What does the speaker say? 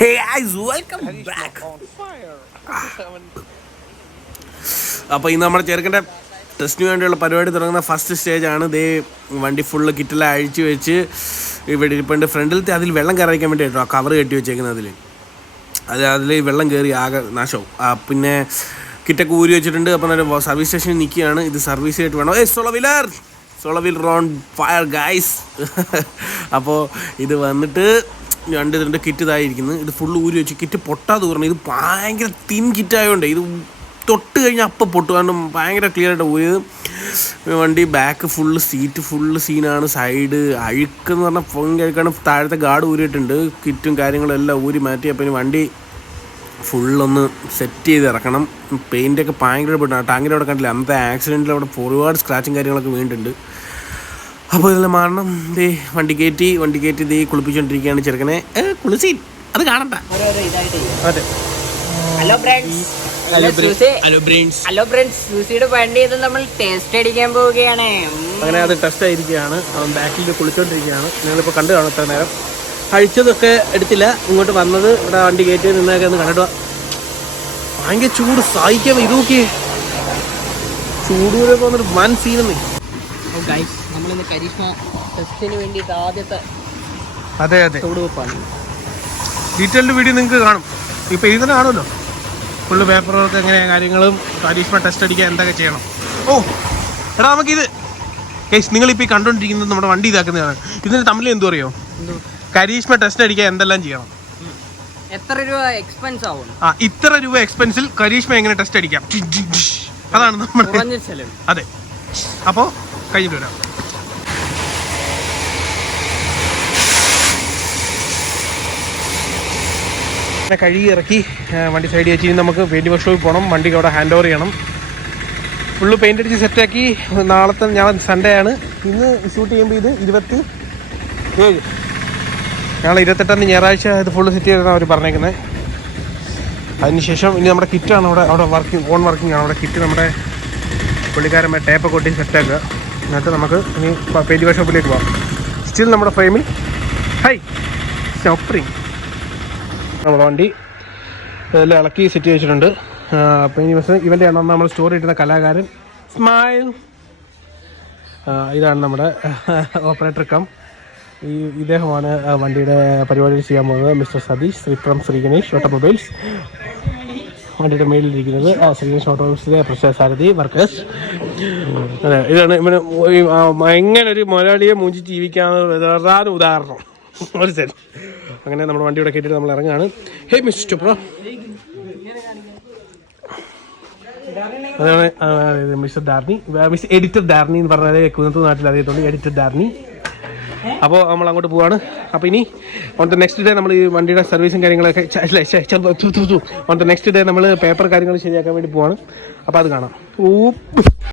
Hey guys, welcome back. അപ്പോൾ ഇന്ന് നമ്മുടെ ചെറുക്കൻ്റെ ടെസ്റ്റിന് വേണ്ടിയുള്ള പരിപാടി തുടങ്ങുന്ന ഫസ്റ്റ് സ്റ്റേജാണ്. ദേ വണ്ടി ഫുള്ള് കിറ്റെല്ലാം അഴിച്ച് വെച്ച് ഇവിടെ ഇരിപ്പുണ്ട്. ഫ്രണ്ടിലത്തെ അതിൽ വെള്ളം കയറിക്കാൻ വേണ്ടി കേട്ടോ കവർ കെട്ടി വെച്ചേക്കുന്നത്. അതിൽ വെള്ളം കയറി ആകെ നാശവും. പിന്നെ കിറ്റൊക്കെ ഊരി വെച്ചിട്ടുണ്ട്. അപ്പം നല്ല സർവീസ് സ്റ്റേഷനിൽ നിൽക്കുകയാണ്. ഇത് സർവീസ് ചെയ്തിട്ട് വേണം. Solo wheeler on fire guys. അപ്പോൾ ഇത് വന്നിട്ട് രണ്ട് കിറ്റ് ഇതായിരിക്കുന്നു. ഇത് ഫുള്ള് ഊരി വെച്ച് കിറ്റ് പൊട്ടാതെ ഊരണം. ഇത് ഭയങ്കര തിൻ കിറ്റായതുകൊണ്ട് ഇത് തൊട്ട് കഴിഞ്ഞാൽ അപ്പം പൊട്ടു. കാരണം ഭയങ്കര ക്ലിയർ ആയിട്ട് ഊരിയത്. വണ്ടി ബാക്ക് ഫുള്ള് സീറ്റ് ഫുള്ള് സീനാണ്. സൈഡ് അഴുക്കെന്ന് പറഞ്ഞാൽ ഭയങ്കരക്കാണ്. താഴത്തെ ഗാർഡ് ഊരിയിട്ടുണ്ട്. കിറ്റും കാര്യങ്ങളും എല്ലാം ഊരി മാറ്റി. അപ്പം ഇനി വണ്ടി ഫുള്ളൊന്ന് സെറ്റ് ചെയ്ത് ഇറക്കണം. പെയിൻ്റൊക്കെ ഭയങ്കര പെട്ടാണ്. ടാങ്കിൻ്റെ അവിടെ കണ്ടില്ല, അന്നത്തെ ആക്സിഡൻറ്റിൽ അവിടെ ഒരുപാട് സ്ക്രാച്ചും കാര്യങ്ങളൊക്കെ വീണിട്ടുണ്ട്. അപ്പോൾ ഇതെല്ലാം മാറണം. വണ്ടി കയറ്റി കുളിപ്പിച്ചുകൊണ്ടിരിക്കുകയാണ് ചെറുക്കനെ. കുളിസീൻ അത് കാണണ്ട. അതെ, ഹലോ ഫ്രണ്ട്സ്, സൂസിയുടെ വണ്ടി ഇത് നമ്മൾ ടെസ്റ്റ് അടിക്കാൻ പോവുകയാണ്. അങ്ങനെ അത് ടെസ്റ്റ് ആയിരിക്കുകയാണ്. അവൻ ബാക്കിൽ കുളിച്ചോണ്ടിരിക്കുകയാണ്. നിങ്ങളിപ്പോൾ കണ്ടു കാണും. ഇത്ര നേരം അഴിച്ചതൊക്കെ എടുത്തില്ല. ഇങ്ങോട്ട് വന്നത് ഇവിടെ വണ്ടി കയറ്റി നിന്നൊക്കെ ഒന്ന് കണ്ടിട്ട് ഭയങ്കര ചൂട് സഹിക്കാൻ. ഇത് നോക്കിയേ, ചൂടൂരൊക്കെ വന്നിട്ട് വൻ സീനെന്നേ. നമ്മളിന്ന് കരീഷ്മ ടെസ്റ്റിന് വേണ്ടിയിട്ട് ആദ്യത്തെ അതെ ചൂടുവെപ്പാണ്. ഡീറ്റെയിൽഡ് വീഡിയോ നിങ്ങൾക്ക് കാണും. ഇപ്പോൾ ഇത് തന്നെ കാണുമല്ലോ ഫുള്ള് പേപ്പറൊക്കെ എങ്ങനെ കാര്യങ്ങളും കരീഷ്മ ടെസ്റ്റ് അടിക്കാൻ എന്തൊക്കെ ചെയ്യണം. ഓ എടാ, നമുക്കിത് കേസ് നിങ്ങളിപ്പോൾ ഈ കണ്ടുകൊണ്ടിരിക്കുന്നത് നമ്മുടെ വണ്ടി ഇതാക്കുന്നതാണ്. ഇതിന് തമ്മിൽ എന്തോ അറിയോ, കരീഷ്മ ടെസ്റ്റ് അടിക്കാൻ എന്തെല്ലാം ചെയ്യണം, എത്ര രൂപ എക്സ്പെൻസ് ആവും, ഇത്ര രൂപ എക്സ്പെൻസിൽ കരീഷ്മ എങ്ങനെ ടെസ്റ്റ് അടിക്കാം, അതാണ് നമ്മുടെ ചെലവ്. അതെ, അപ്പോൾ കഴിഞ്ഞിട്ട് വരാം. കഴുകി ഇറക്കി വണ്ടി സൈഡിൽ വെച്ച് നമുക്ക് പെയിൻറ്റ് വർക്ക്ഷോപ്പിൽ പോകണം. വണ്ടിക്ക് അവിടെ ഹാൻഡ് ഓവർ ചെയ്യണം. ഫുള്ള് പെയിൻ്റ് അടിച്ച് സെറ്റാക്കി. നാളത്തെ ഞാൻ സൺഡേ ആണ്. ഇന്ന് ഷൂട്ട് ചെയ്യുമ്പോൾ ഇത് 27, ഞങ്ങൾ 28 ഞായറാഴ്ച ഇത് ഫുള്ള് സെറ്റ് ചെയ്താണ് അവർ പറഞ്ഞേക്കുന്നത്. അതിനുശേഷം ഇനി നമ്മുടെ കിറ്റാണ് അവിടെ വർക്കിംഗ് ആണ്. അവിടെ കിറ്റ് നമ്മുടെ പുള്ളിക്കാരൻ ടേപ്പൊക്കെ കൊട്ടി സെറ്റാക്കുക. എന്നിട്ട് നമുക്ക് ഇനി പെയിൻറ്റ് വർക്ക്ഷോപ്പിലേക്ക് പോകാം. സ്റ്റിൽ നമ്മുടെ ഫ്രെയിമിൽ സ്നോപ്പറിങ് നമ്മുടെ വണ്ടി ഇതെല്ലാം ഇളക്കി സെറ്റ് വെച്ചിട്ടുണ്ട്. അപ്പോൾ ഇനി ഇവൻ്റെ ആണ് നമ്മൾ സ്റ്റോറി ഇട്ടുന്ന കലാകാരൻ സ്മൈൽ. ഇതാണ് നമ്മുടെ ഓപ്പറേറ്റർ കം. ഇദ്ദേഹമാണ് വണ്ടിയുടെ പരിപാടി ചെയ്യാൻ പോകുന്നത്. Mister Satheesh Sree Ganesh automobiles. വണ്ടിയുടെ മേലിലിരിക്കുന്നത് ശ്രീഗണേഷ് ഓട്ടോമൊബൈൽസിലെ പ്രശസ്ത സാരഥി വർക്കേഴ്സ്. അതെ, ഇതാണ് ഇവന് എങ്ങനെ ഒരു മലയാളിയെ മൂഞ്ചി ജീവിക്കാവുന്ന ഉദാഹരണം. ഒരു സെറ്റ്. അങ്ങനെ നമ്മുടെ വണ്ടിയുടെ കയറ്റിട്ട് നമ്മൾ ഇറങ്ങുകയാണ്. ഹേ മിസ്റ്റർ ബ്രോ, അതാണ് mister Darni, miss editor Darni എന്ന് പറഞ്ഞാൽ കുന്നത്ത് നാട്ടിൽ അറിയത്തുള്ളൂ, എഡിറ്റർ ഡാർണി. അപ്പോൾ നമ്മൾ അങ്ങോട്ട് പോവാണ്. അപ്പോൾ ഇനി ഓൺ ദ നെക്സ്റ്റ് ഡേ നമ്മൾ ഈ വണ്ടിയുടെ സർവീസും കാര്യങ്ങളൊക്കെ ഓൺ ദ നെക്സ്റ്റ് ഡേ നമ്മൾ പേപ്പർ കാര്യങ്ങൾ ശരിയാക്കാൻ വേണ്ടി പോവാണ്. അപ്പോൾ അത് കാണാം.